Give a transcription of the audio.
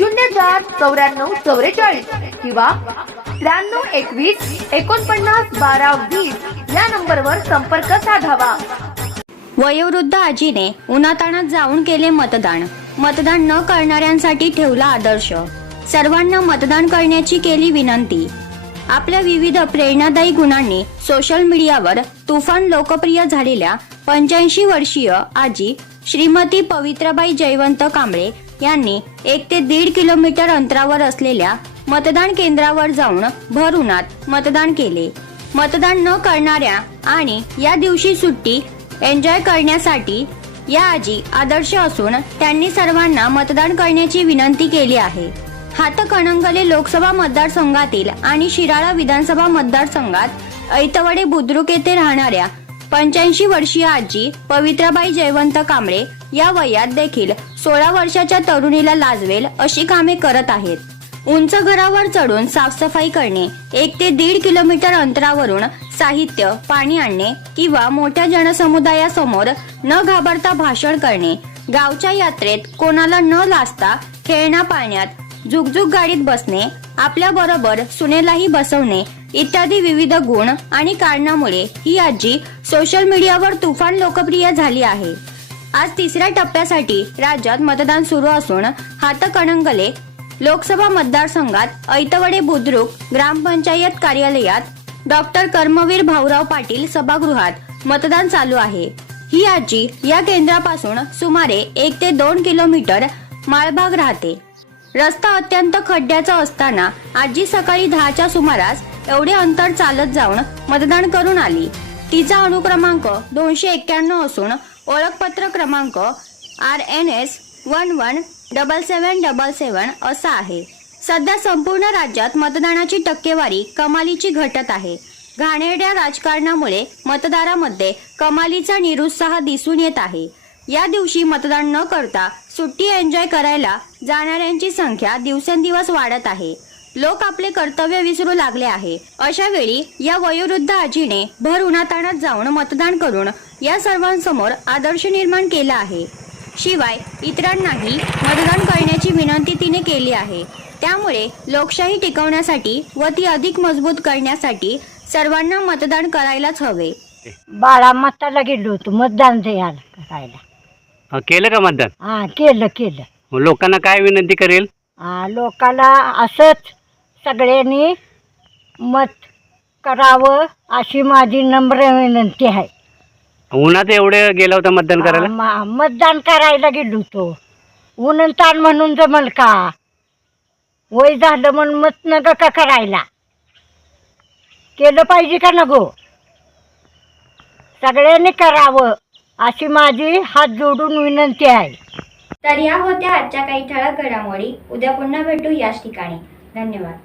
शून्य चार चौऱ्याण्णव चौवेचाळीस किंवा त्र्याण्णव एकवीस एकोणपन्नास बारा वीस या नंबरवर संपर्क साधावा. वयोवृद्ध आजीने उन्हातानात जाऊन केले मतदान. मतदान न करणाऱ्यांसाठी ठेवला आदर्श. सर्वांना मतदान करण्याची केली विनंती. आपल्या विविध प्रेरणादायी गुणांनी सोशल मीडियावर तुफान लोकप्रिय झालेल्या पंच्याऐंशी वर्षीय आजी श्रीमती पवित्रबाई जयवंत कांबळे यांनी एक ते दीड किलोमीटर अंतरावर असलेल्या मतदान केंद्रावर जाऊन भर उन्हात मतदान केले. मतदान न करणाऱ्या आणि या दिवशी सुट्टी एन्जॉय करण्यासाठी या आजी आदर्श असून त्यांनी सर्वांना मतदान करण्याची विनंती केली आहे. हातकणंगले लोकसभा मतदारसंघातील आणि शिराळा विधानसभा मतदारसंघात ऐतवडे बुद्रुक येथे राहणाऱ्या पंच्याऐंशी वर्षीय आजी पवित्राबाई जयवंत कांबळे या वयात देखील सोळा वर्षाच्या तरुणीला लाजवेल अशी कामे करत आहेत. उंच घरावर चढून साफसफाई करणे एक ते दीड किलोमीटर अंतरावरून साहित्य पाणी आणणे किंवा मोठ्या जनसमुदायासमोर न घाबरता भाषण करणे गावच्या यात्रेत कोणाला न लाजता खेळण्या पाळण्यात झुकझुक गाडीत बसणे आपल्या बरोबर सुनेलाही बसवणे इत्यादी विविध गुण आणि कारणामुळे ही आजी सोशल मीडियावर तुफान लोकप्रिय झाली आहे. आज तिसऱ्या टप्प्यासाठी राज्यात मतदान सुरू असून हातकणंगले लोकसभा मतदारसंघात ऐतवडे बुद्रुक ग्रामपंचायत कार्यालयात डॉक्टर कर्मवीर भाऊराव पाटील सभागृहात मतदान चालू आहे. ही आजी या केंद्रापासून सुमारे एक ते दोन किलोमीटर माळभाग राहते. रस्ता अत्यंत खड्ड्याचा असताना आजी सकाळी दहाच्या सुमारास एवढे अंतर चालत जाऊन मतदान करून आली. तिचा अनुक्रमांक दोनशे एक्क्याण्णव असून ओळखपत्र क्रमांक R N S one one double seven double seven असा आहे. सध्या संपूर्ण राज्यात मतदानाची टक्केवारी कमालीची घटत आहे. घाणेरड्या राजकारणामुळे मतदारामध्ये कमालीचा निरुत्साह दिसून येत आहे. या दिवशी मतदान न करता सुट्टी एन्जॉय करायला जाणाऱ्यांची संख्या दिवसेंदिवस वाढत आहे. लोक आपले कर्तव्य विसरू लागले आहे. अशा वेळी या वयोवृद्ध आजीने भर उन्हातानात जाऊन मतदान करून या सर्वांसमोर आदर्श निर्माण केला आहे. शिवाय इतरांनाही मतदान करण्याची विनंती तिने केली आहे. त्यामुळे लोकशाही टिकवण्यासाठी व ती अधिक मजबूत करण्यासाठी सर्वांना मतदान करायलाच हवे. बाळा माताला गेलो होतो. मतदान द्यायला करायला. हा, केलं का मतदान? हा केलं केलं. मग लोकांना काय विनंती करेल? हा लोकाला असंच सगळ्यांनी मत करावं अशी माझी नम्र विनंती आहे. उन्हात एवढे गेला होता मतदान करायला? मा- मतदान करायला गेलो होतो. ऊन ताण म्हणून जमल का? वय झालं म्हणून मत नग का करायला? केलं पाहिजे का नको सगळ्यांनी करावं अशी माझी हात जोडून विनंती आहे. तर या होत्या आजच्या काही ठळक घडामोडी. उद्या पुन्हा भेटू याच ठिकाणी. धन्यवाद.